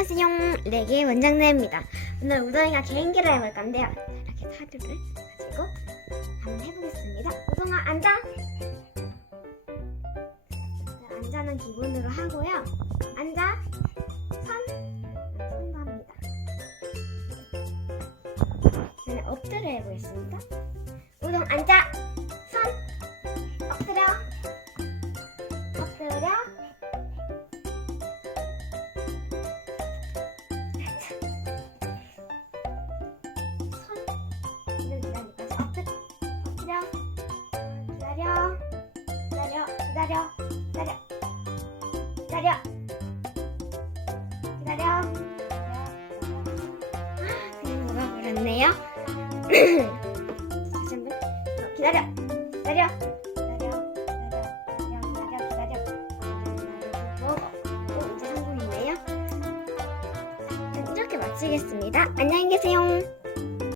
안녕하세요. 레게 원장대입니다. 오늘 우동이가 개인기를 해볼 건데요. 이렇게 사료를 가지고 한번 해보겠습니다. 우동아 앉아. 자, 앉아는 기본으로 하고요. 앉아. 손. 손도 합니다. 저는 엎드려 해보겠습니다. 우동 앉아. 기다려 기다려 기다려 기다려 아, 그냥 녹아버렸네요 다시 한번 어, 기다려 기다려 기다려 기다려 기다려 기다려 기다려 오 이제 성공했네요 이렇게 마치겠습니다 안녕히 계세요